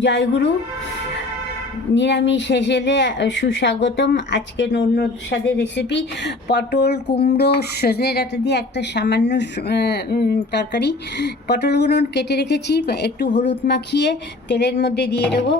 জয়গুরু, নিরামিষ হেসেলে সুস্বাগতম। আজকে অন্য স্বাদের রেসিপি পটল কুমড়ো সজনে ডাঁটা দিয়ে একটা সামান্য তরকারি। পটলগুলো কেটে রেখেছি, একটু হলুদ মাখিয়ে তেলের মধ্যে দিয়ে দেবো।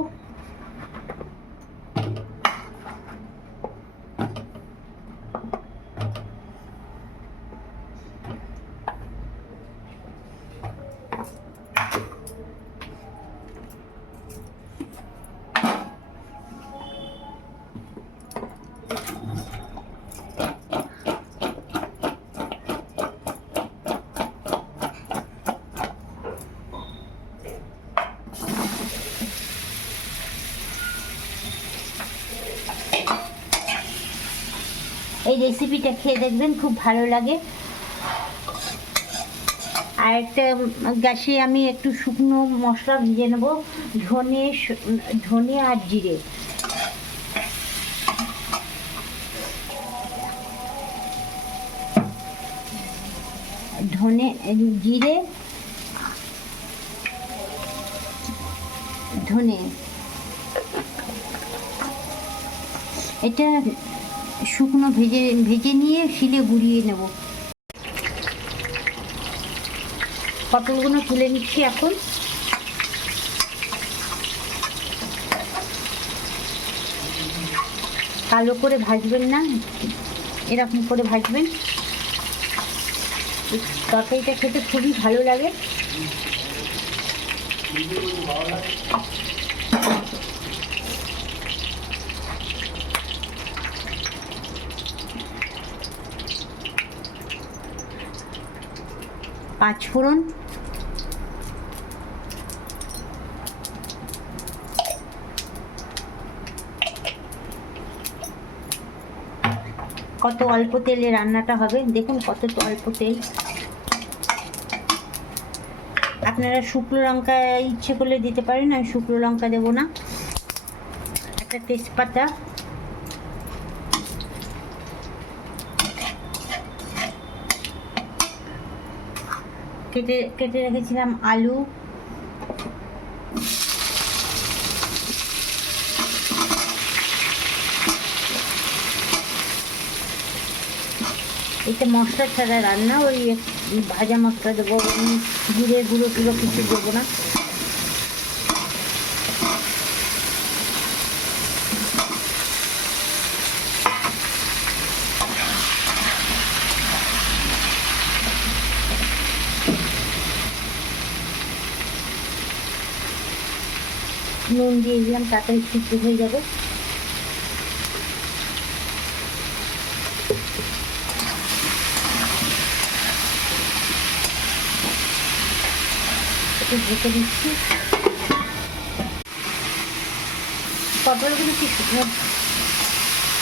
এই রেসিপিটা খেয়ে দেখবেন, খুব ভালো লাগে। আর একটা গ্যাসে আমি একটু শুকনো মশলা ভেজে নেব, ধনে আর জিরে। জিরে ধনে, এটা শুকনো ভেজে নিয়ে শিলে গুঁড়িয়ে নেব। পটলগুলো তুলে নিচ্ছি এখন। কালো করে ভাজবেন না, এরকম করে ভাজবেন। তরকারিটা খেতে খুবই ভালো লাগে। পাঁচফোড়ন, কত অল্প তেলে রান্নাটা হবে, দেখুন কত অল্প তেল। আপনারা শুকনো লঙ্কা ইচ্ছে করলে দিতে পারেন, আমি শুকনো লঙ্কা দেবো না। একটা তেজপাতা, কেটে রেখেছিলাম আলু, এটা মশলা ছাড়া রান্না, ওই ভাজা মশলা দেবো, জিরে গুঁড়ো টুড়ো কিছু দেবো না। নুন দিয়ে দিলাম, তাড়াতাড়ি সিদ্ধ হয়ে যাবে। একটু ঢেকে দিচ্ছি। পটলগুলো কি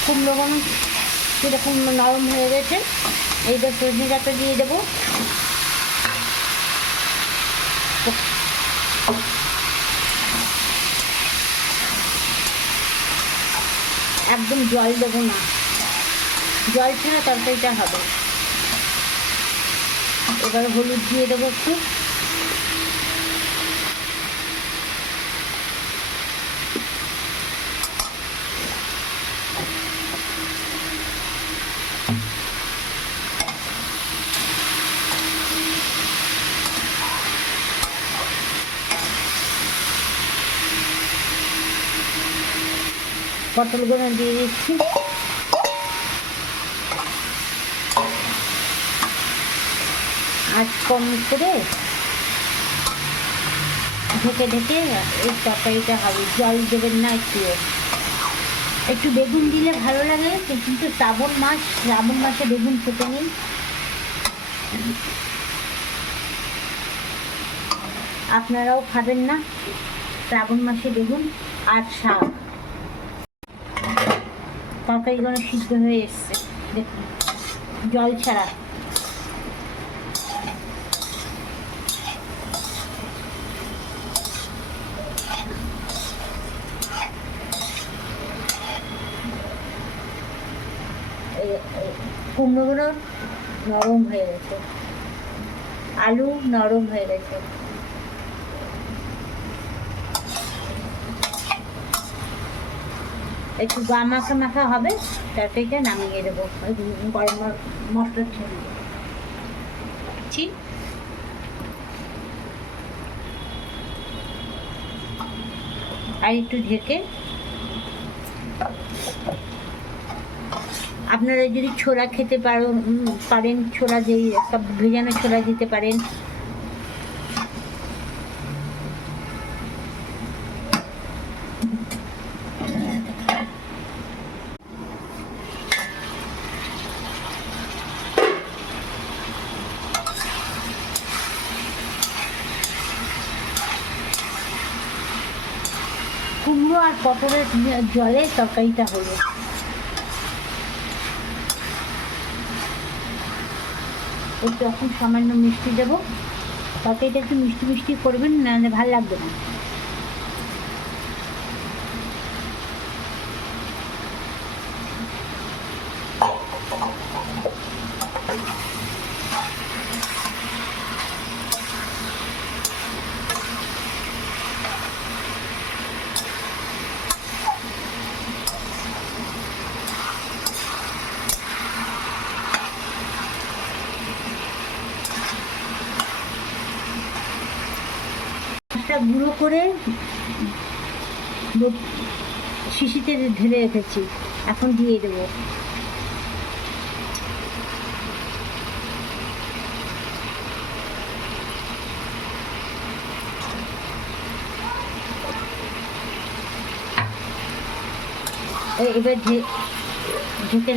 কুমড়োগুলো কীরকম নরম হয়ে গেছে, এইবার সজনে ডাঁটা দিয়ে দেবো। একদম জল দেবো না, জল ছাড়া তরকারিটা হবে। এবার হলুদ দিয়ে দেবো একটু। পটলগুলো দিয়ে দিচ্ছি। আঁচ কম করে ঢেকে এই তরকারিটা হবে। জল দেবেন না, একটু বেগুন দিলে ভালো লাগে, কিন্তু শ্রাবণ মাসে বেগুন খেতে নেই। আপনারাও খাবেন না শ্রাবণ মাসে বেগুন আর শাক। তরকারিগুলো সিদ্ধ হয়ে এসছে, দেখুন জল ছাড়া। কুমড়োগুলো নরম হয়ে গেছে, আলু নরম হয়ে গেছে। একটু মাখা মাখা হবে, তারপরে এটা নামিয়ে দেবো। গরম মশলা ছেড়ে দেবো। আর একটু ঢেকে, আপনারা যদি ছোলা খেতে পারেন ছোলা যেই একটা ভেজানো ছোলা দিতে পারেন। কুমড়ো আর পটলের জলে তরকারিটা হলো। একটু এখন সামান্য মিষ্টি দেবো, তরকারিটা একটু মিষ্টি মিষ্টি করবেন, নাহলে ভালো লাগবে না। গুঁড়ো করে শিশিতে ঢেলে রেখেছি, এখন দিয়ে দেবো। এবার ঢেকে